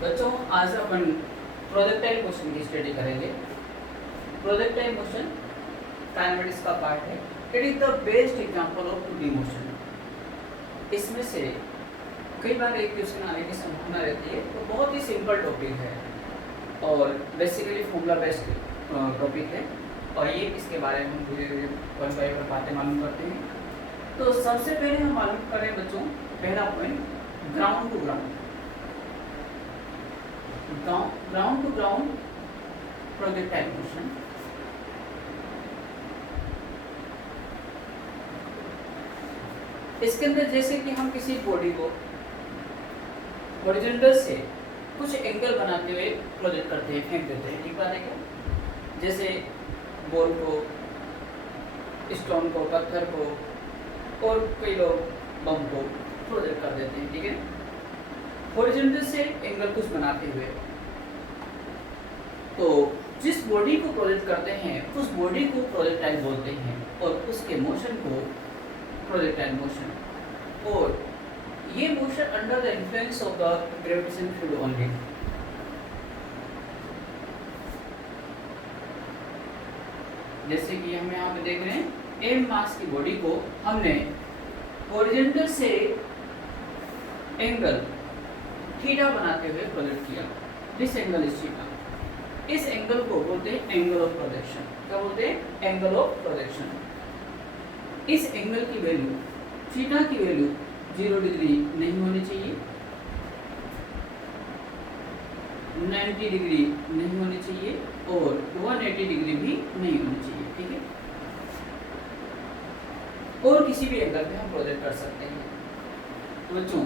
बच्चों आज अपन projectile motion की स्टडी करेंगे। प्रोजेक्टाइल मोशन काइनेमेटिक्स का पार्ट है। It is the best example of 2D motion. इसमें से कई बार एक क्वेश्चन आने की संभावना रहती है, तो बहुत ही सिंपल टॉपिक है और बेसिकली फॉर्मूला बेस्ड टॉपिक है। और ये इसके बारे में हम धीरे धीरे वन बाय वन बातें मालूम करते हैं। तो सबसे पहले हम मालूम करें बच्चों, पहला point ground to ground. Ground to ground projectile motion. इसके अंदर जैसे कि हम किसी बॉडी को हॉरिजॉन्टल से कुछ एंगल बनाते हुए प्रोजेक्ट करते हैं, फेंक देते हैं, ठीक बात है क्या? जैसे बॉल को, स्टोन को, पत्थर को और कई लोग बम को प्रोजेक्ट कर देते हैं, ठीक है। हॉरिजॉन्टल से एंगल कुछ बनाते हुए, तो जिस बॉडी को प्रोजेक्ट करते हैं उस बॉडी को प्रोजेक्टाइल बोलते हैं और उसके मोशन को प्रोजेक्टाइल मोशन। और ये motion under the influence of the gravitation field only. जैसे कि हम यहाँ पे देख रहे हैं, एम मास की बॉडी को हमने हॉरिजॉन्टल से एंगल थीटा बनाते हुए प्रोजेक्ट किया। This angle is theta. इस एंगल को बोलते हैं एंगल ऑफ प्रोजेक्शन। क्या बोलते हैं? Angle of projection. इस एंगल की वैल्यू, थीटा की वैल्यू 0 डिग्री नहीं होनी चाहिए, 90 डिग्री नहीं होनी चाहिए और 180 डिग्री भी नहीं होनी चाहिए, ठीक है। और किसी भी एंगल पे हम प्रोजेक्ट कर सकते हैं। तो बच्चों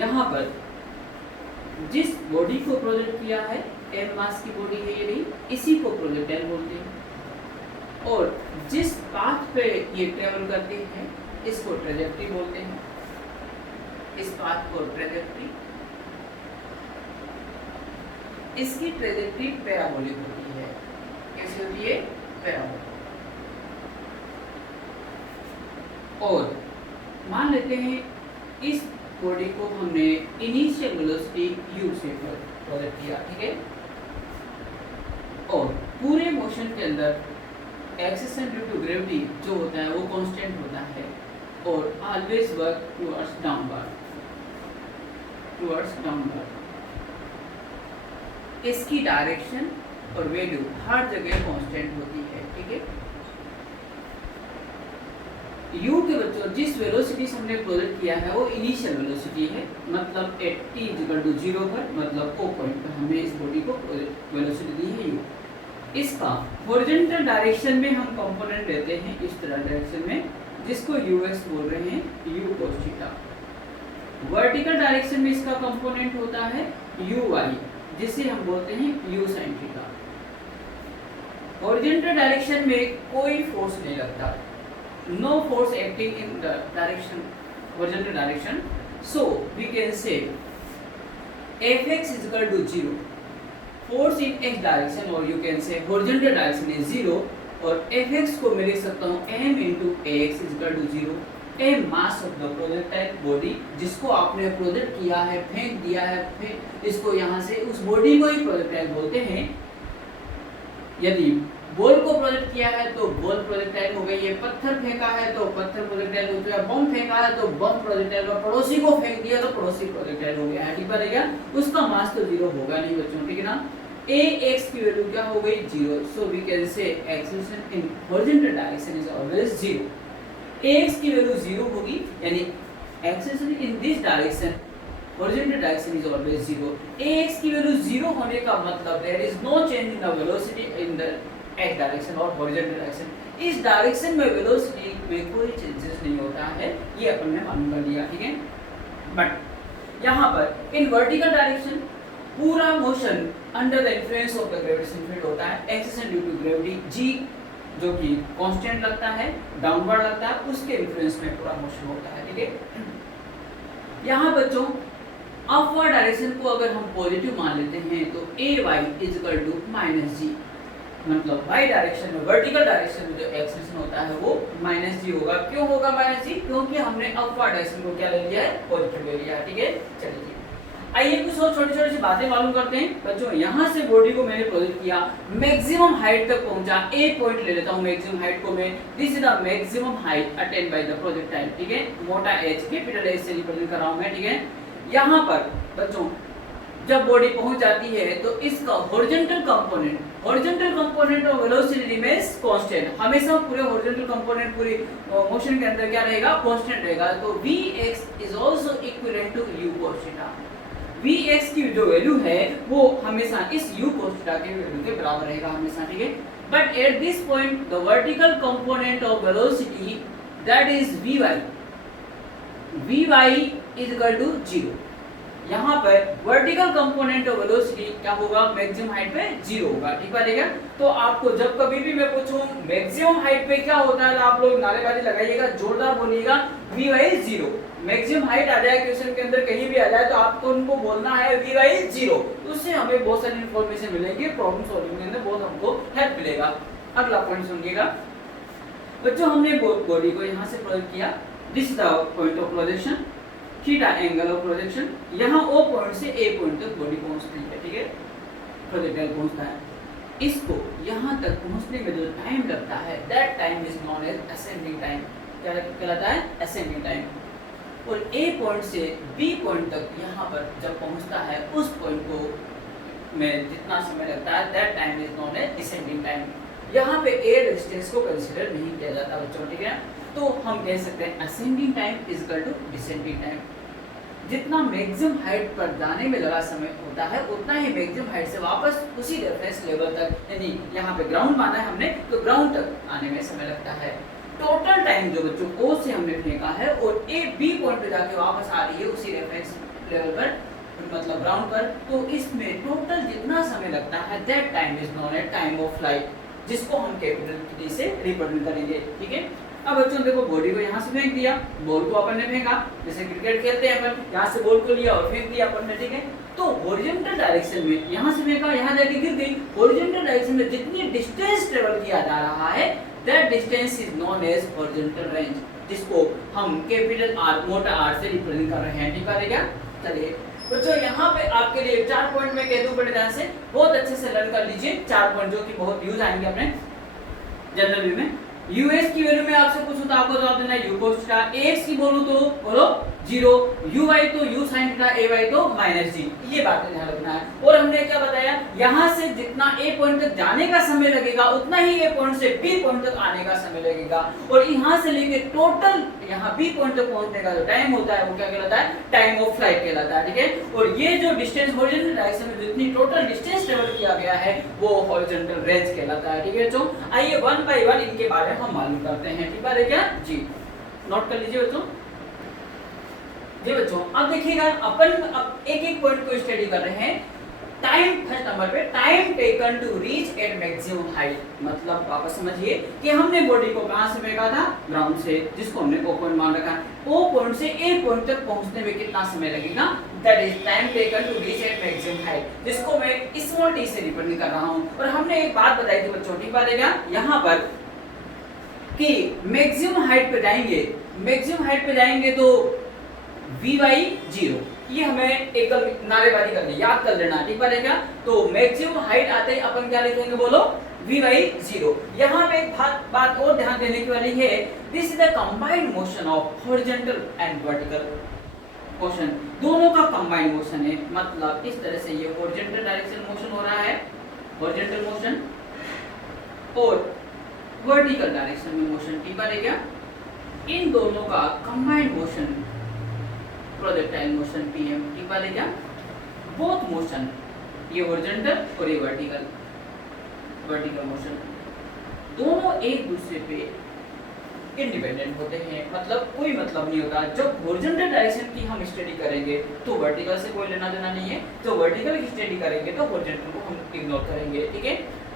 यहाँ पर जिस बॉडी को प्रोजेक्ट किया है, एम मास की बॉडी है ये नहीं, इसी को प्रोजेक्टाइल बोलते हैं। और जिस पाथ पे ये ट्रेवल करते हैं इसको ट्रेजेक्टरी बोलते हैं। इस पाथ को ट्रेजेक्टरी, इसकी ट्रेजेक्टरी पैराबोलिक होती है। कैसे होती है? पैराबोलिक। और मान लेते हैं इस बॉडी को हमने इनिशियल वेलोसिटी u से प्रोजेक्ट किया, ठीक है। और पूरे मोशन के अंदर एक्सेलेरेशन ड्यू टू ग्रेविटी जो होता है वो कांस्टेंट होता है और ऑलवेज वर्क टुवर्ड्स डाउनवर्ड। इसकी डायरेक्शन और वैल्यू हर जगह कांस्टेंट होती है, ठीक है। u के बच्चों जिस वेलोसिटी से हमने प्रोजेक्ट किया है वो इनिशियल वेलोसिटी है, मतलब एट t = 0 पर, मतलब ओ पॉइंट पर हमने इस बॉडी को वेलोसिटी दी है u। इसका हॉरिजॉन्टल डायरेक्शन में हम कंपोनेंट लेते हैं इस तरह डायरेक्शन में, जिसको ux बोल रहे हैं, u cos theta. Vertical direction में इसका कंपोनेंट होता है uy, जिसे हम बोलते हैं u sin theta. Horizontal direction में कोई फोर्स नहीं लगता, no force acting in the direction, horizontal direction, so we can say fx is equal to 0, force in x direction, or you can say horizontal direction is 0, और fx को मैं लिख सकता हूँ m into ax is equal to 0। m mass of the projectile body, जिसको आपने project किया है, फेंक दिया है, फिर इसको यहाँ से उस बॉडी को ही प्रोजेक्टाइल बोलते हैं। यदि बॉल को प्रोजेक्ट किया है तो बॉल प्रोजेक्टाइल हो गई है, पत्थर फेंका है तो पत्थर प्रोजेक्टाइल हो गया, बम फेंका है तो बम प्रोजेक्टाइल, और पड़ोसी को फेंक दिया तो पड़ोसी प्रोजेक्टाइल हो गया है, ठीक है। उसका मास तो 0 होगा नहीं बच्चों, ठीक है ना। ax की वैल्यू क्या हो गई? 0। So we can say acceleration in horizontal direction is always 0। ax की वैल्यू 0 होगी, यानी acceleration in this direction, horizontal direction is always 0। ax की वैल्यू 0 होने का मतलब there is no change in the velocity in the x direction और horizontal direction. इस direction में वेलोसिटी में कोई चेंजेस नहीं होता है, ये अपन ने मालूम कर लिया, ठीक है। बट यहाँ पर इन वर्टिकल डायरेक्शन पूरा motion under the influence of the gravitation field होता है। Acceleration due to gravity g जो कि कांस्टेंट लगता है, डाउनवर्ड लगता है, उसके इन्फ्लुएंस में पूरा मोशन होता है, ठीक है। यहाँ बच्चों अपवर्ड डायरेक्शन को अगर हम पॉजिटिव मान लेते हैं तो ay is equal to -g, मतलब y डायरेक्शन में, वर्टिकल डायरेक्शन में जो एक्सेलरेशन होता है वो -g होगा। क्यों होगा -g? क्योंकि हमने अपवर्ड डायरेक्शन को क्या ले लिया है? पॉजिटिव ले लिया है, ठीक है। चलिए आइए कुछ और छोटी छोटी सी बातें मालूम करते हैं बच्चों। यहाँ से बॉडी को मैंने प्रोजेक्ट किया, मैक्सिमम हाइट तक पहुंचा, ए पॉइंट ले लेता हूँ मैक्सिमम हाइट को मैं, this is the maximum height attend by the projectile, ठीक है, मोटा एच कैपिटल एच से रिप्रेजेंट कर रहा हूँ मैं, ठीक है। यहाँ पर बच्चों जब बॉडी पहुंच जाती है तो इसका horizontal component of velocity remains constant, हमेशा पूरे हॉरिजॉन्टल कंपोनेंट पूरी मोशन के अंदर क्या रहेगा, कांस्टेंट रहेगा। तो Vx is also equivalent to u cos theta, Vx की जो वैल्यू है वो हमेशा इस u cos थीटा के वैल्यू के बराबर रहेगा हमेशा, ठीक है। But at this point the vertical component of velocity that is Vy is equal to 0। यहाँ पर वर्टिकल कंपोनेंट ऑफ वेलोसिटी क्या होगा, मैक्सिमम हाइट पे 0 होगा, ठीक है। तो आपको जब कभी भी मैं पूछूं मैक्सिमम हाइट पे क्या होता है तो आप लोग नारेबाजी लगाइएगा, जोरदार बोलिएगा Vy 0। मैक्सिमम हाइट आ जाए क्वेश्चन के अंदर कहीं भी आ जाए तो आपको उनको बोलना है Vy 0, उससे हमें बहुत सारी इंफॉर्मेशन मिलेगी, प्रॉब्लम सॉल्विंग के अंदर बहुत हमको हेल्प मिलेगा। अगला पॉइंट सुनिएगा बच्चों, हमने बॉडी को यहाँ से प्रोजेक्ट किया, this is the point of projection, theta angle of projection, यहाँ O पॉइंट से A पॉइंट तक बॉडी पहुंचती है, ठीक है, प्रोजेक्टाइल पहुंचता है। इसको यहाँ तक पहुंचने में जो टाइम लगता है that time is known as ascending time, क्या कहलाता है, असेंडिंग टाइम। और A पॉइंट से B पॉइंट तक यहाँ पर जब पहुंचता है उस पॉइंट को में जितना समय लगता है that time is known as descending time. यहाँ पे एयर डिस्टेंस को कंसीडर नहीं किया जाता बच्चों, ठीक है। तो हम कह सकते हैं ascending time is equal to descending time. जितना मैक्सिमम हाइट पर जाने में लगा समय होता है उतना ही मैक्सिमम हाइट से वापस उसी रेफरेंस लेवल तक, यानी यहाँ पे ग्राउंड माना है हमने तो ग्राउंड तक आने में समय लगता है। टोटल टाइम जो बच्चों O से हमने फेंका है और A B पॉइंट पे जाके वापस आ रही है उसी रेफरेंस लेवल पर, मतलब ग्राउंड पर, तो इसमें टोटल जितना समय लगता है that time is known as time of flight, जिसको हम कैपिटल T से रिप्रेजेंट करेंगे, ठीक है। अब बच्चों देखो बॉडी को यहाँ से फेंक दिया, बॉल को अपन ने फेंका, जैसे क्रिकेट खेलते हैं अपन, यहाँ से बॉल को लिया और फेंक दिया अपन ने, ठीक है। तो हॉरिजॉन्टल डायरेक्शन में यहाँ से फेंका, यहाँ जाके गिर गई, हॉरिजॉन्टल डायरेक्शन में जितनी डिस्टेंस ट्रेवल किया जा रहा है that distance is known as horizontal range, जिसको हम कैपिटल R मोटा R से रिप्रेजेंट कर रहे हैं, ठीक है क्या। चलिए बच्चों यहाँ पे आपके लिए 4 पॉइंट मैं कह दूं बड़े ध्यान से, बहुत अच्छे से लर्न कर लीजिए 4 पॉइंट जो कि बहुत यूज आएंगे अपने जनरल व्यू में। यूएस की वैल्यू में आपसे पूछूं तो आपको जवाब देना है u cos थीटा, एक्स की बोलूं तो बोलो 0, uy तो u sin थीटा, ay तो -g, ये बातें ध्यान रखना है। और हमने क्या बताया, यहाँ से जितना a पॉइंट तक जाने का समय लगेगा उतना ही a पॉइंट से b पॉइंट तक आने का समय लगेगा, और यहाँ से लेके टोटल यहाँ b पॉइंट तक पहुंचने का जो टाइम होता है वो क्या कहलाता है, टाइम ऑफ फ्लाइट कहलाता है, ठीक है। और ये जो डिस्टेंस हॉरिजॉन्टल डायरेक्शन में जितनी टोटल डिस्टेंस ट्रेवल किया गया है वो हॉरिजॉन्टल रेंज कहलाता है, ठीक है बच्चों। आइए 1 बाय 1 इनके बारे में हम मालूम करते हैं, ठीक है क्या जी, नोट कर लीजिए बच्चों। जी बच्चों अब देखिएगा अपन अब एक एक पॉइंट को स्टडी कर रहे हैं। टाइम, फर्स्ट नंबर पे time taken to reach at maximum height, मतलब वापस समझिए कि हमने बॉडी को कहां से फेंका था, ग्राउंड से, जिसको हमने O पॉइंट मान रखा है। O पॉइंट से A पॉइंट तक पहुंचने में कितना समय लगेगा, that is time taken to reach at maximum height, जिसको मैं स्मॉल t से रिप्रेजेंट कर रहा हूं। और हमने एक बात बताई थी बच्चों, ठीक बात है क्या, यहाँ पर कि मैक्सिमम हाइट पे जाएंगे, मैक्सिमम हाइट पे जाएंगे तो Vy 0, ये हमें एकदम नारेबाजी करनी, याद कर लेना, ठीक है क्या। तो मैक्सिमम हाइट आते ही अपन क्या लिखेंगे बोलो, Vy 0। यहाँ पे एक बात और ध्यान देने की वाली है, this is the combined motion of horizontal and vertical motion, दोनों का कंबाइंड मोशन है, मतलब इस तरह से ये हॉरिजॉन्टल डायरेक्शन मोशन हो रहा है, हॉरिजॉन्टल मोशन, और वर्टिकल डायरेक्शन में मोशन, ठीक है क्या। इन दोनों का combined motion projectile motion PM, ठीक है क्या। बोथ मोशन, ये हॉरिजॉन्टल और ये वर्टिकल मोशन, दोनों एक दूसरे पे इंडिपेंडेंट होते हैं, मतलब कोई मतलब नहीं होता। जब हॉरिजॉन्टल डायरेक्शन की हम स्टडी करेंगे तो वर्टिकल से कोई लेना देना नहीं है, तो वर्टिकल की स्टडी करेंगे तो हॉरिजॉन्टल को हम इग्नोर करेंगे, ठीक है।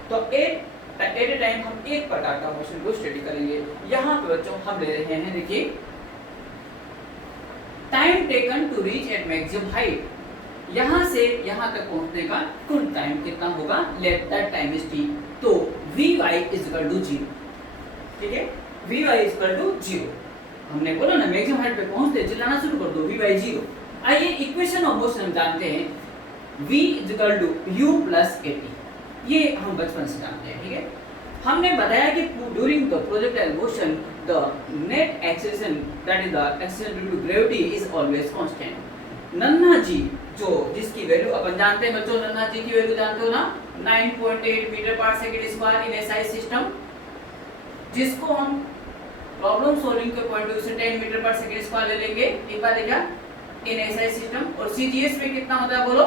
तो एट ए टाइम हम एक प्रकार का मोशन को स्टडी करेंगे। यहाँ पे बच्चों हम ले रहे हैं, देखिए time taken to reach at maximum height, यहाँ से यहाँ तक पहुँचने का कुल टाइम कितना होगा, let that time is t, तो Vy इज इक्वल टू 0, ठीक है, Vy इज इक्वल टू 0। हमने बोला ना मैक्सिमम हाइट पे पहुँचते चिल्लाना शुरू कर दो Vy 0, आइए इक्वेशन ऑफ मोशन हम जानते हैं v equal to u plus at, ये हम बचपन से जानते हैं, ठीक है। हमने बताया कि during the projectile motion the net acceleration that is the acceleration due to gravity is always constant. नन्हा जी जो जिसकी वैल्यू अपन जानते हैं बच्चों, नन्हा जी की वैल्यू जानते हो ना, 9.8 मीटर पर second square in SI system, जिसको हम प्रॉब्लम सॉल्विंग के पॉइंट ऑफ व्यू से 10 मीटर पर सेकंड स्क्वायर ले लेंगे, एक बार देखा इन एसआई सिस्टम। और सीजीएस में कितना होता है बोलो,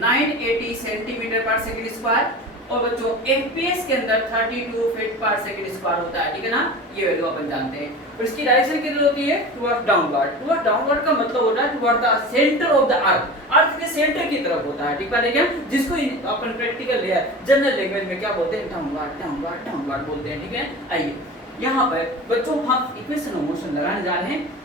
980 सेंटीमीटर पर सेकंड स्क्वायर। और बच्चों एफपीएस के अंदर 32 फीट पर सेकंड स्क्वायर होता है, ठीक है ना, ये वैल्यू अपन जानते हैं। और इसकी डायरेक्शन कितनी होती है, टुवर्ड डाउनवर्ड। टुवर्ड डाउनवर्ड का मतलब होता है toward the centre of the earth, earth के सेंटर की तरफ होता है, ठीक है, देखिए, जिसको अपन प्रैक्टिकल लेयर जनरल लैंग्वेज में क्या बोलते हैं, डाउनवर्ड डाउनवर्ड डाउनवर्ड बोलते हैं, ठीक है। आइए यहाँ पर बच्चों हम इक्वेशन ऑफ मोशन लगाने जा रहे हैं।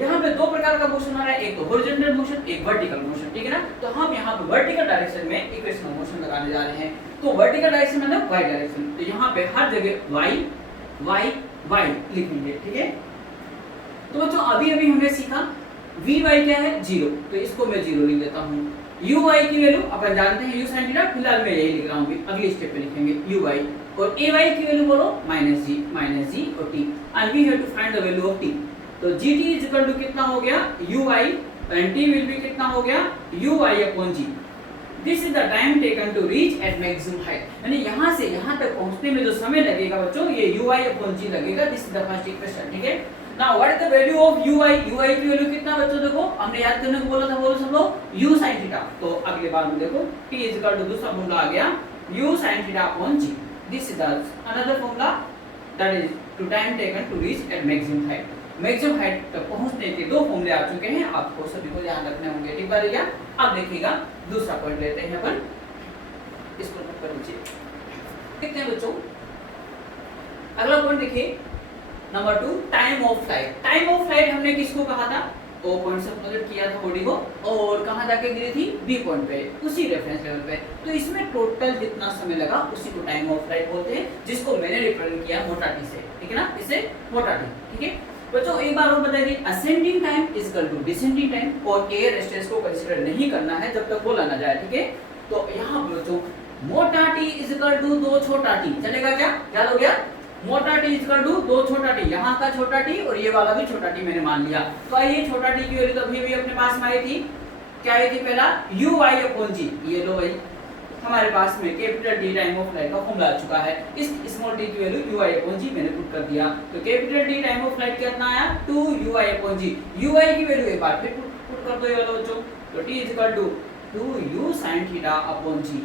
यहाँ पे दो प्रकार का मोशन आ रहा है, एक तो हॉरिजॉन्टल मोशन, एक वर्टिकल मोशन, ठीक है ना। तो हम यहाँ पे वर्टिकल डायरेक्शन में इक्वेशन ऑफ मोशन लगाने जा रहे हैं। तो वर्टिकल डायरेक्शन मतलब y डायरेक्शन, तो यहाँ पे हर जगह y y y लिखेंगे, ठीक है। तो बच्चों अभी अभी हमने सीखा vy क्या है, 0, तो इसको मैं 0 लिख देता हूँ। uy की वैल्यू अपन जानते हैं u sin थीटा, फिलहाल मैं यही लिख रहा हूँ, अगली स्टेप पे लिखेंगे uy। और ay की वैल्यू बोलो -g और t, and we have to find the value of t। तो gt इज इक्वल टू कितना हो गया, uy, and t will be कितना हो गया, uy upon g। This is the time taken to reach at maximum height, यानी यहाँ से यहाँ तक पहुँचने में जो समय लगेगा बच्चों, ये uy अपॉन g लगेगा। This is the first equation, ठीक है। Now what is the value of uy, uy की वैल्यू कितना बच्चों, देखो हमने याद करने को बोला था, बोलो सब लोग u sin थीटा। तो अगले बार में देखो t इज इक्वल टू दूसरा फॉर्मूला आ गया u sin theta upon g। This is the another formula that is to time taken to reach at maximum height. Maximum height तक पहुंचने के दो फॉर्मूले आ चुके हैं, आपको सभी को ध्यान रखने होंगे, ठीक है भैया। अब देखिएगा दूसरा पॉइंट लेते हैं अपन, इसको नोट कर लीजिए। देखते हैं बच्चों अगला पॉइंट देखिए, number 2 time of flight. Time of flight हमने किसको कहा था, ओ पॉइंट से प्रोजेक्ट किया था बॉडी को, और कहां जाके गिरी थी, बी पॉइंट पे, उसी रेफरेंस लेवल पे। तो इसमें टोटल जितना समय लगा उसी को टाइम ऑफ फ्लाइट बोलते हैं, जिसको मैंने रिप्रेजेंट किया मोटा टी से, ठीक है ना, इसे मोटा टी, ठीक है। बच्चों एक बार और बता दी, ascending time is equal to descending time, और एयर रेजिस्टेंस को कंसीडर नहीं करना है जब तक बोला ना जाए, ठीक है। तो यहाँ बच्चों मोटा टी इज इक्वल टू 2 छोटा टी, चलेगा क्या, याद हो गया, मोटा टी इज इक्वल टू 2 छोटा टी, यहाँ का छोटा टी और ये वाला भी छोटा टी मैंने मान लिया। तो आइए छोटा टी की वैल्यू तो अभी भी अपने पास में आई थी, क्या आई थी, पहला uy अपॉन g, ये लो भाई हमारे पास में capital D time of flight का फॉर्मूला आ चुका है। इस स्मॉल टी की वैल्यू uy अपॉन g मैंने पुट कर दिया। तो capital D time of flight कितना आया, 2 uy अपॉन g। uy की वैल्यू एक बार फिर पुट कर दो ये वाला बच्चों, तो t is equal to 2 u sin theta upon g।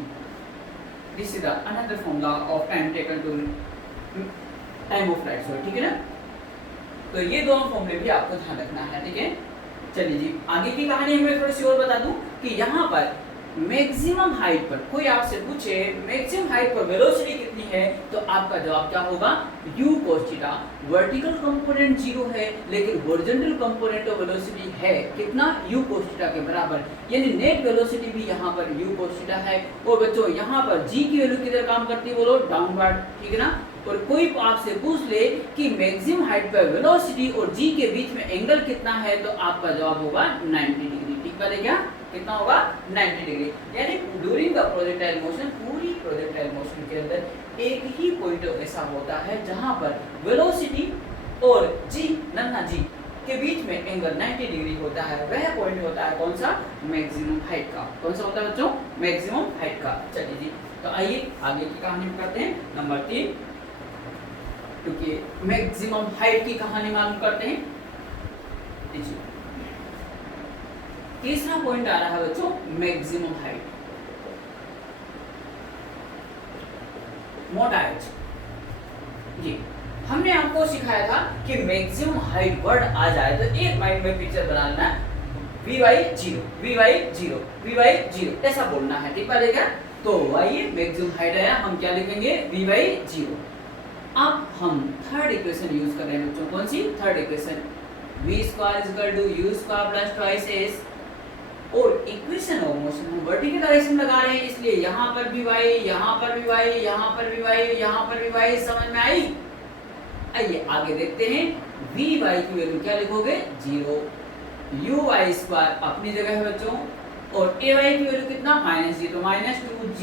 This is the another formula of time taken to time of flight, so ठीक है ना। तो ये दोनों फॉर्मूले भी आपको ध्यान रखना है, ठीक है। चलिए जी आगे की कहानी मैं थोड़ी सी और बता दूं कि यहाँ पर मैक्सिमम हाइट पर कोई आपसे पूछे मैक्सिमम हाइट पर वेलोसिटी कितनी है, तो आपका जवाब क्या होगा, u cos theta. Vertical component 0 है, लेकिन हॉरिजॉन्टल कंपोनेंट ऑफ वेलोसिटी है कितना, u cos थीटा के बराबर, यानी नेट वेलोसिटी भी यहाँ पर u cos थीटा है। और बच्चों यहाँ पर g की वैल्यू किधर काम करती है, बोलो डाउनवर्ड, ठीक है ना। और कोई आपसे पूछ ले कि मैक्सिमम हाइट पर वेलोसिटी और g के बीच में एंगल कितना है, तो आपका जवाब होगा 90 डिग्री, ठीक है क्या, कितना होगा 90 डिग्री। यानी ड्यूरिंग द प्रोजेक्टाइल मोशन, पूरी प्रोजेक्टाइल मोशन के अंदर एक ही पॉइंट ऐसा होता है जहां पर वेलोसिटी और g, नन्हा g के बीच में एंगल 90 डिग्री होता है। वह पॉइंट होता है कौन सा, मैक्सिमम हाइट का। कौन सा होता है बच्चों, मैक्सिमम हाइट का। चलिए जी तो आइए आगे की कहानी करते हैं, नंबर 3, क्योंकि मैक्सिमम हाइट की कहानी मालूम करते हैं। तीसरा पॉइंट आ रहा है बच्चों, मैक्सिमम हाइट, मोटा एज। जी हमने आपको सिखाया था कि मैक्सिमम हाइट वर्ड आ जाए तो एक माइंड में पिक्चर बना लेना है, vy0 vy0 vy0 ऐसा बोलना है, ठीक है क्या। तो आइए मैक्सिमम हाइट आया, हम क्या लिखेंगे, vy0। अब हम थर्ड इक्वेशन यूज कर रहे हैं बच्चों, कौन सी, third equation, v square is equal to u square plus twice s। और इक्वेशन ऑफ मोशन हम वर्टिकल डायरेक्शन लगा रहे हैं, इसलिए यहाँ पर भी y, यहाँ पर भी y, यहाँ पर भी y, यहाँ पर भी y, समझ में आई। आइए आगे देखते हैं, vy की वैल्यू क्या लिखोगे, 0, यू वाई स्क्वायर अपनी जगह है बच्चों, और ए वाई की वैल्यू कितना -g, तो -2g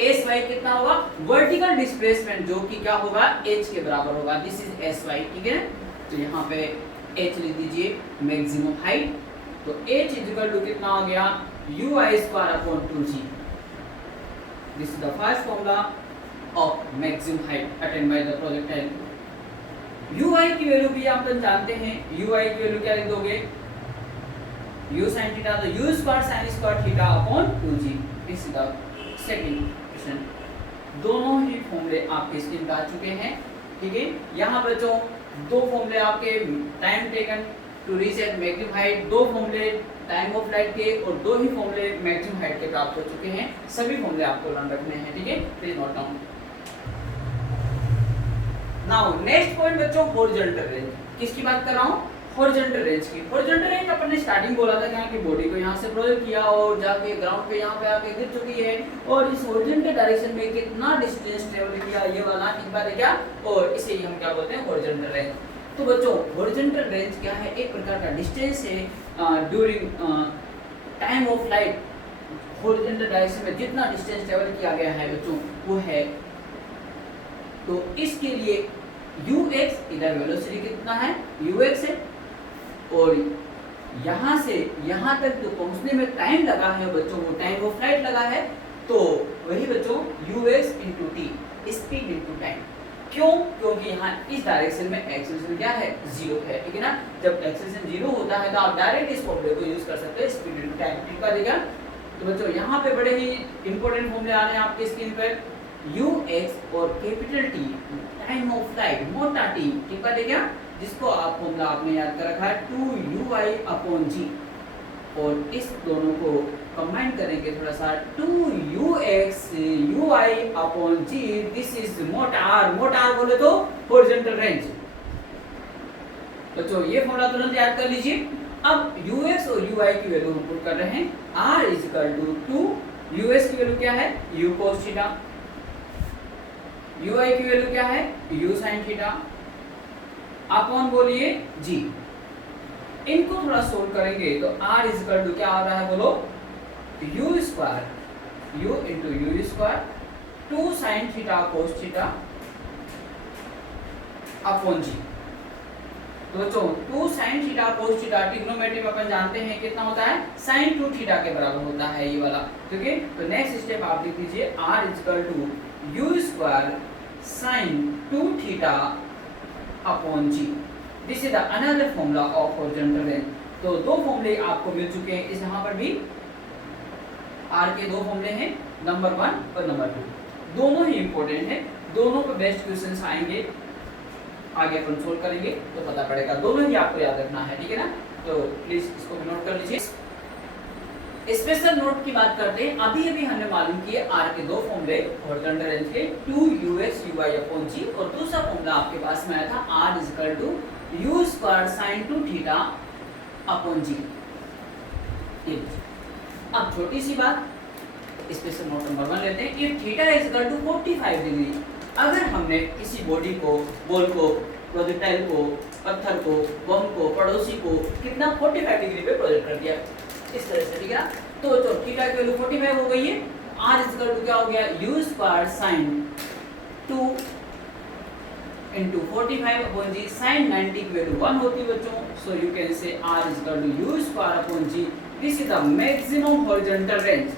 एस वाई कितना होगा, वर्टिकल डिस्प्लेसमेंट जो कि क्या होगा h के बराबर होगा, दिस इज एस वाई, ठीक है। तो यहाँ पे h लिख दीजिए मैक्सिमम हाइट, तो h इक्वल टू कितना हो गया u i square upon 2g, this is the first formula of maximum height attend by the projectile. U i की वैल्यू भी आप जानते हैं, यू आई की वैल्यू क्या लिख दोगे, u sin थीटा, तो u square sin square theta upon 2g, this is the second question. दोनों ही फॉर्मूले आपके स्क्रीन पे आ चुके हैं, ठीक है। यहाँ बच्चों दो फॉर्मूले आपके time taken to reach at maximum height, दो फॉर्मूले टाइम ऑफ फ्लाइट के और दो ही फॉर्मूले मैक्सिमम हाइट के प्राप्त हो चुके हैं। सभी फॉर्मूले आपको लर्न रखने हैं, ठीक है, please note down. Now next point बच्चों हॉरिजॉन्टल रेंज, किसकी बात कर रहा हूँ, हॉरिजॉन्टल रेंज की। हॉरिजॉन्टल रेंज अपन ने स्टार्टिंग बोला था कि यहाँ की बॉडी को यहाँ से प्रोजेक्ट किया और जाके ग्राउंड पे यहाँ पे आके गिर चुकी है, और इस हॉरिजॉन्टल डायरेक्शन में कितना डिस्टेंस ट्रेवल किया, ये वाला ठीक बात है क्या, और इसे ही हम क्या बोलते हैं हॉरिजॉन्टल रेंज। तो बच्चों हॉरिजॉन्टल रेंज क्या है, एक प्रकार का डिस्टेंस है during time of flight, horizontal direction में जितना डिस्टेंस ट्रेवल किया गया है बच्चों वो है। तो इसके लिए ux इधर वेलोसिटी कितना है ux है, और यहाँ से यहाँ तक जो पहुँचने में टाइम लगा है बच्चों वो टाइम ऑफ फ्लाइट लगा है, तो वही बच्चों ux into T, speed into time. क्यों, क्योंकि यहाँ इस डायरेक्शन में एक्सेलरेशन क्या है 0 है, ठीक है ना। जब एक्सेलरेशन 0 होता है तो आप डायरेक्ट इस फॉर्मूले को यूज कर सकते हैं, स्पीड इंटू टाइम, ठीक है। तो बच्चों यहाँ पे बड़े ही इंपॉर्टेंट फॉर्मूले आ रहे हैं आपके स्क्रीन पर, ux और capital T time of flight मोटा टी, ठीक है क्या, जिसको आप फॉर्मूला आपने याद कर रखा है 2ui अपॉन g, और इस दोनों को कंबाइन करेंगे थोड़ा सा 2ux ui upon g, this is मोटा r, मोटा r बोले तो हॉरिजॉन्टल रेंज। बच्चों ये फॉर्मूला तुरंत याद कर लीजिए। अब ux और ui की वैल्यू हम पुट कर रहे हैं, r is equal to 2, us की वैल्यू क्या है u cos थीटा, ui की वैल्यू क्या है u sin थीटा अपॉन बोलिए g। इनको थोड़ा सोल्व करेंगे तो r इज इक्वल टू क्या आ रहा है बोलो, u square u into you square 2 sin theta cos theta upon g। तो बच्चों 2 sin theta cos theta trigonometry में अपन जानते हैं कितना होता है sin 2 थीटा के बराबर होता है ये वाला, ठीक है। तो नेक्स्ट स्टेप आप लिख दीजिए r is equal to u square sin 2 theta upon g, this is the another formula of horizontal range. तो दो फॉर्मूले आपको मिल चुके हैं, इस यहाँ पर भी r के दो फॉर्मूले हैं, नंबर 1 और नंबर 2, दोनों ही इंपॉर्टेंट है, दोनों पे बेस्ट क्वेश्चंस आएंगे, आगे अपन सोल्व करेंगे तो पता पड़ेगा, दोनों ही आपको याद रखना है, ठीक है ना। तो प्लीज इसको भी नोट कर लीजिए। स्पेशल नोट की बात करते हैं, अभी अभी हमने मालूम किए r के दो फॉर्मूले हॉरिजॉन्टल रेंज के 2ux ui अपॉन g, और दूसरा फॉर्मूला आपके पास में आया था r is equal to u square sin 2 theta upon g। अब छोटी सी बात, स्पेशल नोट नंबर 1 लेते हैं, if theta is equal to 45 degree, अगर हमने किसी बॉडी को, बॉल को, प्रोजेक्टाइल को, पत्थर को, बम को, पड़ोसी को कितना 45 डिग्री पे प्रोजेक्ट कर दिया इस तरह से, ठीक है। तो थीटा की वैल्यू 45 हो गई है, r इज इक्वल टू क्या हो गया u square sin 2 into 45 upon g, sin 90 की वैल्यू 1 होती है बच्चों, so you can say r is equal to u square upon g, this is the maximum horizontal range.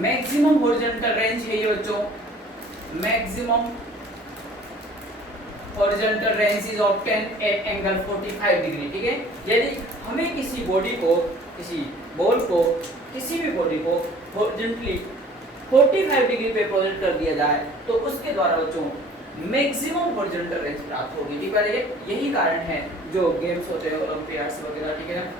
Maximum horizontal range है ये बच्चों, maximum horizontal range is obtained at angle 45 degree, ठीक है। यदि हमें किसी बॉडी को, किसी बॉल को, किसी भी बॉडी को हॉरिजॉन्टली 45 डिग्री पे प्रोजेक्ट कर दिया जाए तो उसके द्वारा बच्चों मैक्सिमम हॉरिजॉन्टल रेंज प्राप्त होगी, ठीक है। यही कारण है जो गेम्स होते हैं ओलंपियाड्स वगैरह, ठीक है ना,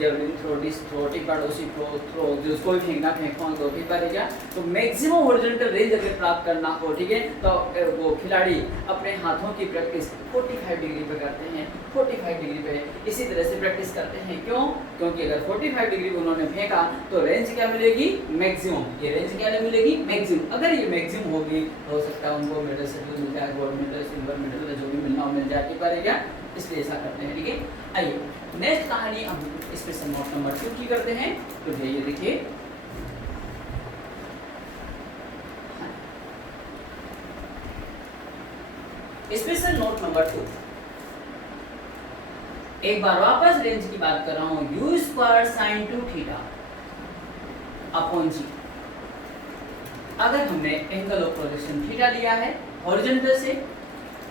जेवलिन थ्रो, डिस्क थ्रो, टिकाडोसी थ्रो, जो कोई फेंकना फेंको तो ठीक है क्या, तो मैक्सिमम हॉरिजॉन्टल रेंज अगर प्राप्त करना हो, ठीक है, तो वो खिलाड़ी अपने हाथों की प्रैक्टिस 45 डिग्री पे करते हैं, 45 डिग्री पे इसी तरह से प्रैक्टिस करते हैं। क्यों? क्योंकि अगर 45 डिग्री उन्होंने फेंका तो रेंज क्या मिलेगी मैक्सिमम, ये रेंज क्या मिलेगी मैक्सिमम। अगर ये मैक्सिमम होगी हो सकता है उनको मेडल शेड्यूल मिल जाए, गोल्ड मेडल, सिल्वर मेडल, जो भी मिलना हो मिल जाए, ठीक है क्या। इसलिए ऐसा करते हैं, ठीक है। आइए नेक्स्ट कहानी हम स्पेशल नोट नंबर 2 की करते हैं। तो ये देखिए, स्पेशल नोट नंबर 2, एक बार वापस रेंज की बात कर रहा हूं, u square sine 2 theta upon g. अगर हमने एंगल ऑफ प्रोजेक्शन थीटा लिया है हॉरिजॉन्टल से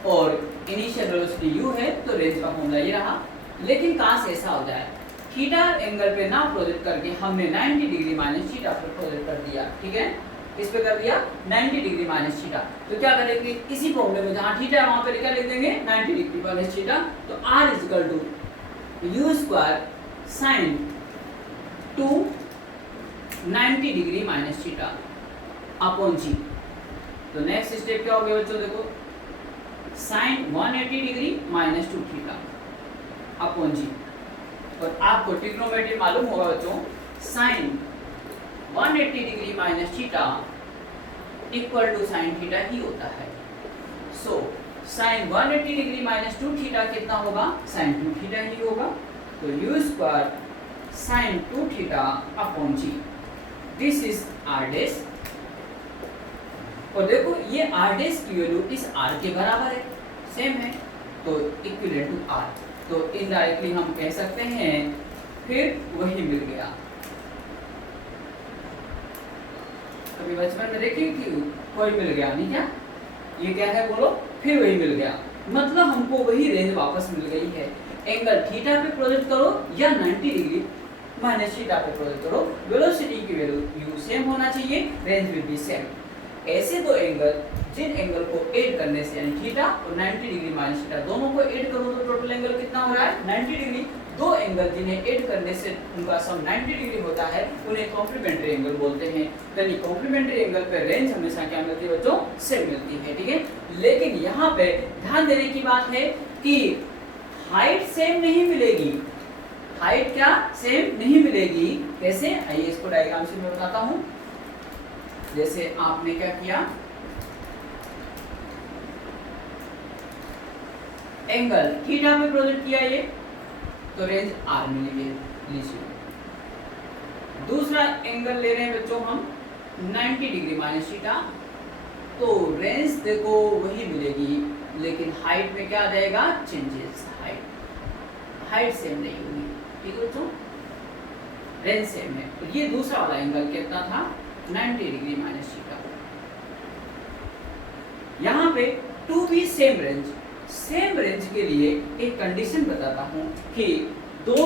और इनिशियल वेलोसिटी u है, तो रेंज का फॉर्मूला ये रहा। लेकिन कहां से ऐसा हो जाए, थीटा एंगल पे ना प्रोजेक्ट करके हमने 90 डिग्री माइनस थीटा पर प्रोजेक्ट कर दिया, ठीक है। किस पे कर दिया, 90 डिग्री माइनस थीटा। तो क्या करेंगे, इसी प्रॉब्लम में जहां थीटा है वहां पर क्या लिख देंगे, 90 डिग्री माइनस थीटा। तो r equal to u square sine 2 90 degree minus theta upon g. तो नेक्स्ट स्टेप क्या हो गया बच्चों, देखो sine 180 degree minus 2 theta upon g. और आपको ट्रिग्नोमेट्री मालूम होगा बच्चों, sine 180 degree minus theta equal to sine theta ही होता है। So sine 180 degree minus 2 theta कितना होगा, साइन 2 थीटा ही होगा। तो u square sine 2 theta upon g, this is r dash. और देखो ये r डैश की वैल्यू इस r के बराबर है, सेम है, तो इक्विवेलेंट टू r। तो इनडायरेक्टली हम कह सकते हैं फिर वही मिल गया। कभी बचपन में देखिए कि कोई मिल गया, नहीं क्या, ये क्या है बोलो, फिर वही मिल गया, मतलब हमको वही रेंज वापस मिल गई है। एंगल थीटा पे प्रोजेक्ट करो या 90 डिग्री माइनस थीटा पे प्रोजेक्ट करो, वेलोसिटी की वैल्यू u सेम होना चाहिए, रेंज विल बी सेम। ऐसे दो एंगल जिन एंगल को ऐड करने से यानी थीटा और 90 डिग्री माइनस थीटा दोनों को ऐड करो तो टोटल एंगल कितना हो रहा है, 90 डिग्री। दो एंगल जिन्हें ऐड करने से उनका सम 90 डिग्री होता है उन्हें कॉम्प्लीमेंट्री एंगल बोलते हैं। यानी कॉम्प्लीमेंट्री एंगल पे रेंज हमेशा क्या मिलती है बच्चों, सेम मिलती है, ठीक है। लेकिन यहाँ पे ध्यान देने की बात है कि हाइट सेम नहीं मिलेगी, हाइट क्या सेम नहीं मिलेगी। कैसे, आइए इसको डायग्राम से मैं बताता हूँ। जैसे आपने क्या किया, एंगल थीटा पे प्रोजेक्ट किया ये, तो रेंज r मिलेगी, लीजिए। दूसरा एंगल ले रहे हैं बच्चों हम 90 डिग्री माइनस थीटा, तो रेंज देखो वही मिलेगी, लेकिन हाइट में क्या आ जाएगा, चेंजेस, हाइट सेम नहीं होगी, ठीक है बच्चों, रेंज सेम है। तो ये दूसरा वाला एंगल कितना था, 90 डिग्री माइनस थीटा। यहाँ पे to be same range, same range के लिए एक कंडीशन बताता हूँ कि दो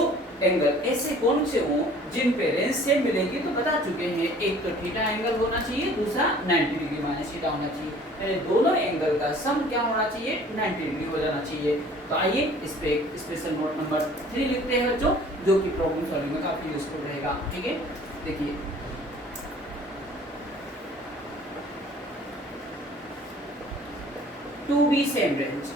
एंगल ऐसे कौन से हों जिन पे रेंज सेम मिलेगी। तो बता चुके हैं, एक तो थीटा एंगल होना चाहिए, दूसरा 90 डिग्री माइनस थीटा होना चाहिए, यानी दोनों एंगल का सम क्या होना चाहिए, 90 डिग्री हो जाना चाहिए। तो आइए इस पे स्पेशल नोट नंबर 3 लिखते हैं बच्चों, जो कि प्रॉब्लम सॉल्विंग में काफी यूजफुल रहेगा, ठीक है। देखिए टू बी सेम रेंज,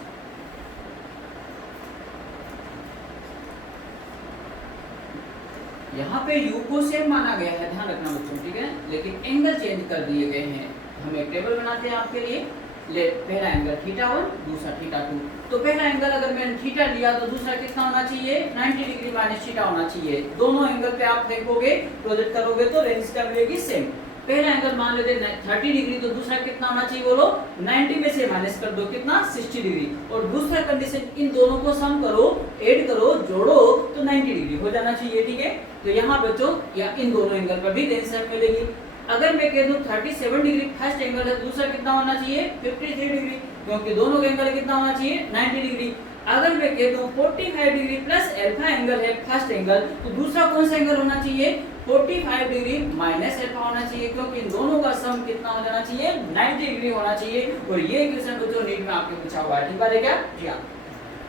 यहाँ पे u को सेम माना गया है, ध्यान रखना बच्चों, ठीक है, लेकिन एंगल चेंज कर दिए गए हैं। हम एक टेबल बनाते हैं आपके लिए, ले पहला एंगल थीटा 1, दूसरा थीटा 2। तो पहला एंगल अगर मैंने थीटा लिया तो दूसरा कितना होना चाहिए, 90 डिग्री माइनस थीटा होना चाहिए। दोनों एंगल पे आप देखोगे, प्रोजेक्ट करोगे तो रेंज क्या मिलेगी, सेम। पहला एंगल मान लेते हैं 30 डिग्री, तो दूसरा कितना होना चाहिए बोलो, 90 में से माइनस कर दो, कितना, 60 डिग्री। और दूसरा कंडीशन, इन दोनों को सम करो, ऐड करो, जोड़ो तो 90 डिग्री हो जाना चाहिए, ठीक है। तो यहाँ बच्चों या इन दोनों एंगल पर भी रेंज सेम मिलेगी। अगर मैं कह दूं 37 डिग्री फर्स्ट एंगल है, दूसरा कितना होना चाहिए, 53 डिग्री, क्योंकि दोनों का एंगल कितना होना चाहिए, 90 डिग्री। अगर मैं कह दूं 45 डिग्री प्लस अल्फा एंगल है फर्स्ट एंगल, तो दूसरा कौन सा एंगल होना चाहिए, 45 डिग्री माइनस अल्फा होना चाहिए, क्योंकि इन दोनों का सम कितना हो जाना चाहिए, 90 डिग्री होना चाहिए। और ये क्वेश्चन बच्चों नीट में आपके पूछा हुआ है, ठीक बात है क्या, जी हाँ।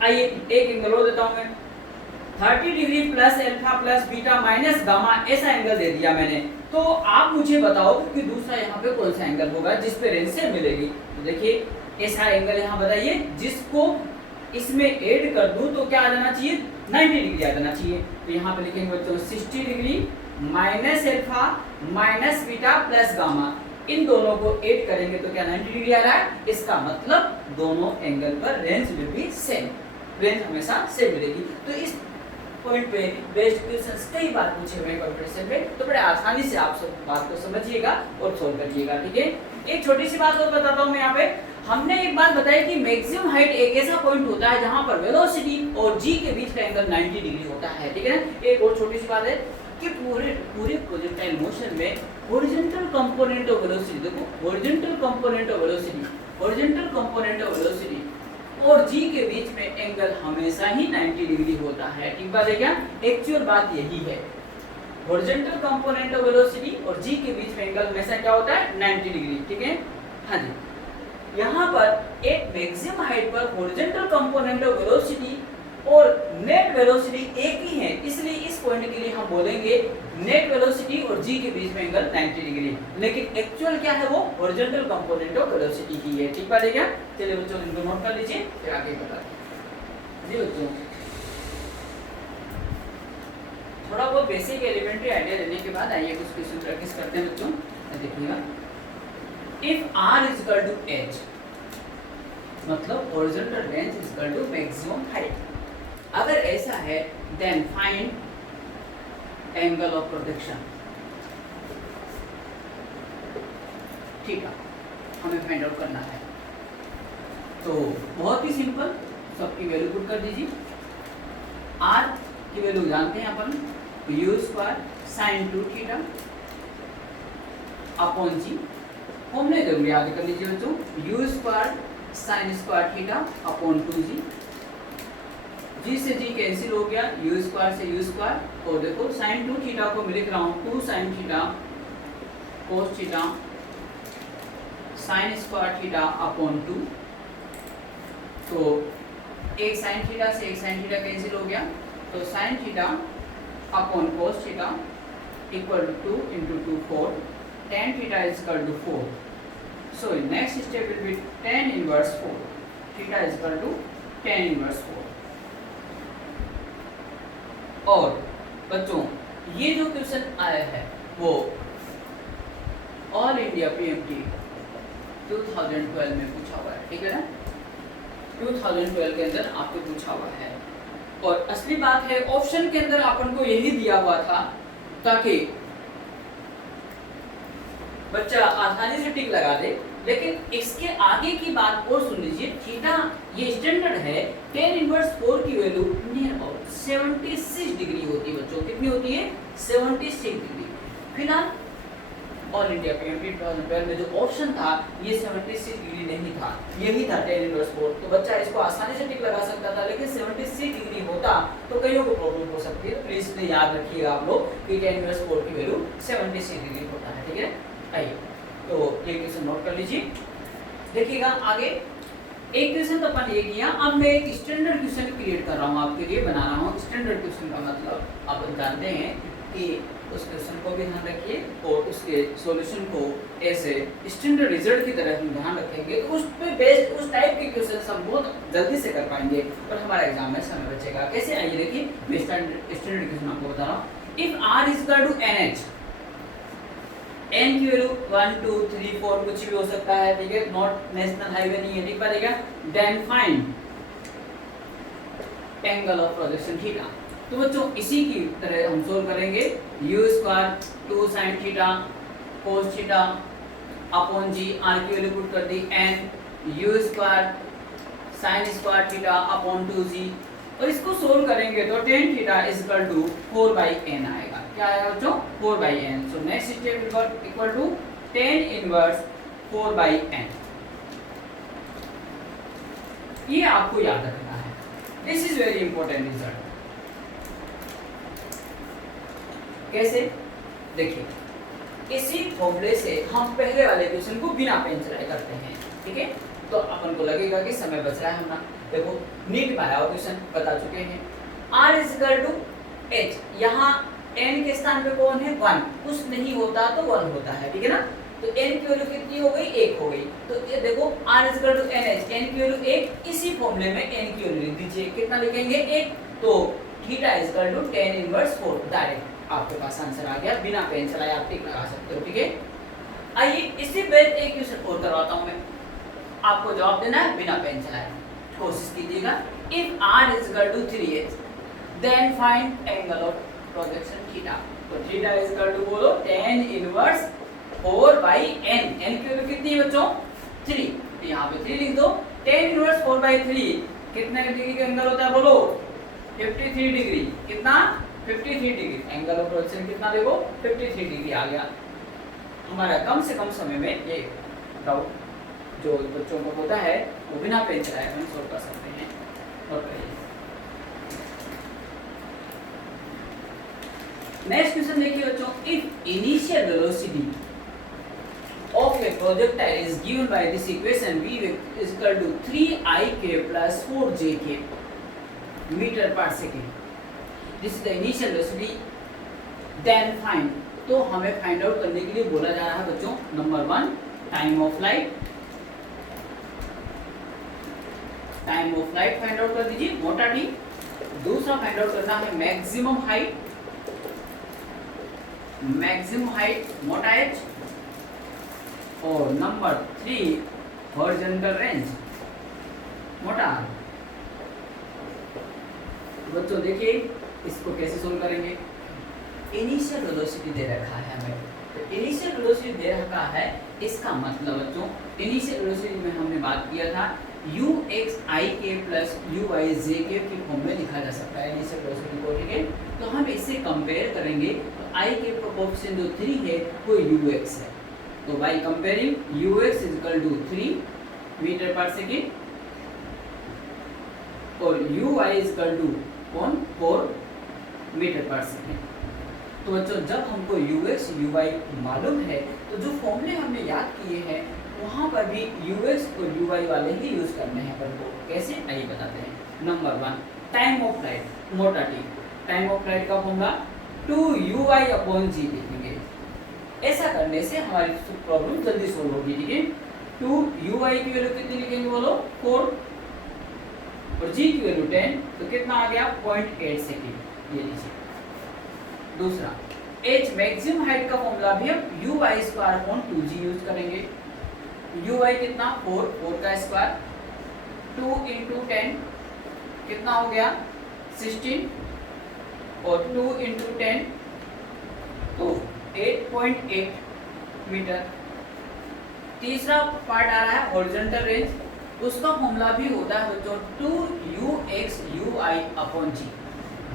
आइए एक एंगल और देता हूं मैं, 30 degree plus alpha plus beta minus gamma, ऐसा एंगल दे दिया मैंने। तो आप मुझे बताओ कि दूसरा यहाँ पे कौन सा एंगल होगा जिस पे रेंज सेम मिलेगी। तो देखिए ऐसा एंगल यहाँ बताइए जिसको इसमें ऐड कर दूं तो क्या आ जाना चाहिए, 90 डिग्री आ जाना चाहिए। तो यहाँ पे लिखेंगे बच्चों 60 degree minus alpha minus beta plus gamma, इन दोनों को ऐड करेंगे तो क्या 90 डिग्री आ रहा है। इसका मतलब दोनों एंगल पर range will be same. Range हमेशा सेम मिलेगी। तो इस पॉइंट पे बेस्ड क्वेश्चंस कई बार पूछे हुए हैं कंपटीशन में, तो बड़े आसानी से आप सब बात को समझिएगा और सोल्व करिएगा, ठीक है। एक छोटी सी बात और बताता हूँ मैं यहाँ पे, हमने एक बात बताई कि मैक्सिमम हाइट एक ऐसा पॉइंट होता है जहां पर वेलोसिटी और जी के बीच का एंगल 90 डिग्री होता है, ठीक है ना। एक और छोटी सी बात है कि पूरे प्रोजेक्टाइल मोशन में हॉरिजॉन्टल कंपोनेंट ऑफ वेलोसिटी, देखो हॉरिजॉन्टल कंपोनेंट ऑफ वेलोसिटी और जी के बीच में एंगल हमेशा ही 90 डिग्री होता है, ठीक बात है क्या। एक्चुअल बात यही है, हॉरिजॉन्टल कंपोनेंट ऑफ वेलोसिटी और जी के बीच में एंगल हमेशा क्या होता है 90 डिग्री, ठीक है। हाँ जी, यहाँ पर एक मैक्सिमम हाइट पर हॉरिजॉन्टल कंपोनेंट ऑफ वेलोसिटी और नेट वेलोसिटी एक ही है, इसलिए इस पॉइंट के लिए हम बोलेंगे नेट वेलोसिटी और जी के बीच में एंगल 90 डिग्री, लेकिन एक्चुअल क्या है वो हॉरिजॉन्टल कंपोनेंट ऑफ वेलोसिटी ही है, ठीक बात है क्या। चलिए बच्चों इनको नोट कर लीजिए, फिर आगे बताते हैं जी बच्चों। थोड़ा बहुत बेसिक एलिमेंट्री आइडिया लेने के बाद आइए कुछ क्वेश्चन प्रैक्टिस करते हैं बच्चों। देखिएगा, if r is equal to h, मतलब horizontal length is equal to maximum height, अगर ऐसा है then find angle of projection, ठीक है, हमें फाइंड आउट करना है। तो बहुत ही सिंपल, सबकी वैल्यू पुट कर दीजिए। r की वैल्यू जानते हैं अपन, u square sin 2 theta upon g, हमने जरूर याद कर लीजिए बच्चों, u square sine square theta upon 2g, g से g कैंसिल हो गया, u स्क्वायर से u स्क्वायर, और देखो साइन 2 थीटा को मैं लिख रहा हूँ 2 sine theta cos theta sine square theta upon 2, तो एक साइन थीटा से एक साइन थीटा कैंसिल हो गया, तो sine theta upon cos theta equal to 2 into 2 4, tan theta is equal to 4. So next step will be tan inverse 4. Theta is equal to tan inverse 4. और बच्चों ये जो question आया है वो ऑल इंडिया पीएमटी 2012 में पूछा हुआ है, ठीक है ना। 2012 के अंदर आपको पूछा हुआ है, और असली बात है ऑप्शन के अंदर अपन को यही दिया हुआ था ताकि बच्चा आसानी से टिक लगा दे। लेकिन इसके आगे की बात और सुन लीजिए, थीटा ये स्टैंडर्ड है, tan इनवर्स 4 की वैल्यू नियर अबाउट 76 डिग्री होती है बच्चों, कितनी होती है 76 डिग्री। फिलहाल ऑल इंडिया पीएमटी 2012 में जो ऑप्शन था ये 76 डिग्री नहीं था, यही था tan इनवर्स 4, तो बच्चा इसको आसानी से टिक लगा सकता था, लेकिन 76 डिग्री होता तो कईयों को प्रॉब्लम हो सकती है। प्लीज इसलिए याद रखिएगा आप लोग कि tan इनवर्स 4 की वैल्यू 76 डिग्री होता है, ठीक है। आइए तो ये क्वेश्चन नोट कर लीजिए। देखिएगा आगे एक क्वेश्चन तो अपन ये किया, अब मैं एक स्टैंडर्ड क्वेश्चन क्रिएट कर रहा हूँ आपके लिए, बना रहा हूँ। स्टैंडर्ड क्वेश्चन का मतलब आप जानते हैं कि उस क्वेश्चन को भी ध्यान रखिए और उसके सॉल्यूशन को ऐसे स्टैंडर्ड रिजल्ट की तरह हम ध्यान रखेंगे, तो उस पे बेस्ड उस टाइप के क्वेश्चन हम बहुत जल्दी से कर पाएंगे और हमारा एग्जाम में समय बचेगा। कैसे, आइए देखिए, मैं स्टैंडर्ड क्वेश्चन आपको बता रहा हूँ। If r is equal to NH, n की वैल्यू 1 2 3 4 कुछ भी हो सकता है, ठीक है, नॉट नेशनल हाईवे नहीं है, ठीक पाएगा। Then find angle of projection theta, तो बच्चों इसी की तरह हम सोल्व करेंगे। u स्क्वायर 2 sin theta cos theta upon g, r की वैल्यू पुट कर दी n, u square sin square theta upon 2g, और इसको सोल्व करेंगे तो tan theta is equal to 4/n आएगा। क्या आएगा बच्चों 4/n। So next step will equal to tan inverse 4/n। ये आपको याद रखना है, this is very important result. कैसे, देखिए इसी फॉर्मूले से हम पहले वाले क्वेश्चन को बिना पेन चलाए करते हैं, ठीक है, तो अपन को लगेगा कि समय बच रहा है हमारा। देखो नीट में आया क्वेश्चन बता चुके हैं, r is equal to h, यहाँ n के स्थान पे कौन है 1, कुछ नहीं होता तो 1 होता है, ठीक है ना। तो n की वैल्यू कितनी हो गई 1 हो गई, तो ये देखो r is equal to nh, n की वैल्यू 1, इसी फॉर्मूले में n की वैल्यू लिख दीजिए, कितना लिखेंगे 1, तो theta is equal to tan inverse 4, direct आपके पास आंसर आ गया, बिना पेन चलाए आप टिक लगा सकते हो, ठीक है। आइए इसी बेस एक क्वेश्चन और करवाता हूं मैं, आपको जवाब देना है बिना पेन चलाए, कोशिश कीजिएगा। If r is equal to 3h, then find angle of projection theta. तो theta is equal to बोलो tan inverse 4 by n. n की वैल्यू कितनी है बच्चों? 3. तो यहाँ पे 3 लिख दो. tan inverse 4 by 3 कितने डिग्री का एंगल होता है बोलो? 53 डिग्री. कितना? 53 डिग्री. एंगल ऑफ प्रोजेक्शन कितना देखो? 53 डिग्री आ गया. हमारा कम से कम समय में ये डाउट जो बच्चों को होता है वो बिना पेन चलाए हम सॉल्व कर सकते हैं. और करिए. नेक्स्ट क्वेश्चन देखिए बच्चों. If initial velocity of a projectile is given by this equation v is equal to 3ik plus 4jk meter per second. This is the initial velocity. Then find. तो हमें find out करने के लिए बोला जा रहा है बच्चों, number 1 time of light. Time of light find out कर दीजिए, मोटा टी. दूसरा फाइंड आउट करना है मैक्सिमम हाइट. मैक्सिमम हाइट मोटा एच. और नंबर 3 हॉरिजॉन्टल रेंज मोटा. बच्चों देखिए इसको कैसे सोल्व करेंगे. इनिशियल वेलोसिटी दे रखा है हमें. तो इनिशियल वेलोसिटी दे रखा है, इसका मतलब बच्चों इनिशियल वेलोसिटी में हमने बात किया था ux_ik प्लस uy_jk की फॉर्म में लिखा जा सकता है इनिशियल वेलोसिटी को. ठीक है, तो हम इससे कंपेयर करेंगे. तो i के प्रोपोर्शन जो 3 है वो ux है. तो by comparing ux is equal to 3 metre per second और uy is equal to 4 metre per second. तो बच्चों जब हमको ux uy मालूम है तो जो फॉर्मूले हमने याद किए हैं वहाँ पर भी ux और uy वाले ही यूज करने हैं अपन को. कैसे आइए बताते हैं. नंबर 1 टाइम ऑफ लाइट मोटा टी. टाइम ऑफ लाइट का फॉर्मूला 2uy/g लिखेंगे. ऐसा करने से हमारी प्रॉब्लम जल्दी सोल्व होगी. ठीक है, 2uy की वैल्यू कितनी लिखेंगे बोलो? 4 और g की वैल्यू 10. तो कितना आ गया? 0.8 सेकेंड. ये लीजिए. दूसरा h मैक्सिमम हाइट का फॉर्मूला भी हम uy²/2g यूज करेंगे. uy कितना? 4 का स्क्वायर 2 × 10 कितना हो गया? 16 और 2 × 10 तो 8.8 मीटर. तीसरा पार्ट आ रहा है हॉरिजॉन्टल रेंज. उसका फॉर्मूला भी होता है बच्चों 2ux/uy/g.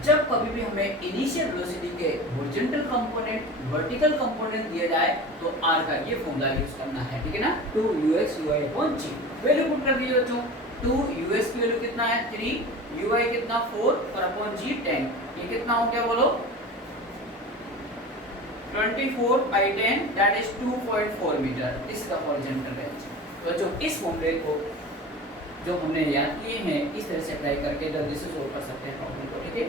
जब कभी भी हमें इनिशियल वेलोसिटी के हॉरिजॉन्टल कंपोनेंट वर्टिकल कंपोनेंट दिया जाए तो r का ये फॉर्मूला यूज करना है. ठीक है ना, 2ux/uy/g. वैल्यू पुट कर दीजिए बच्चों. 2us की वैल्यू कितना है? 3, uy कितना? 4 और अपॉन g 10. ये कितना हो गया बोलो? 24/10 that is 2.4 metre. This is the horizontal range. बच्चों इस फॉर्मूले को जो हमने याद किए हैं इस तरह से अप्लाई करके जल्दी से सोल्व कर सकते हैं प्रॉब्लम को. ठीक है,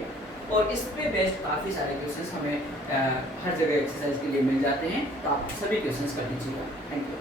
और इस पे बेस्ड काफ़ी सारे क्वेश्चंस हमें हर जगह एक्सरसाइज के लिए मिल जाते हैं. तो आप सभी क्वेश्चंस कर लीजिएगा. Thank you.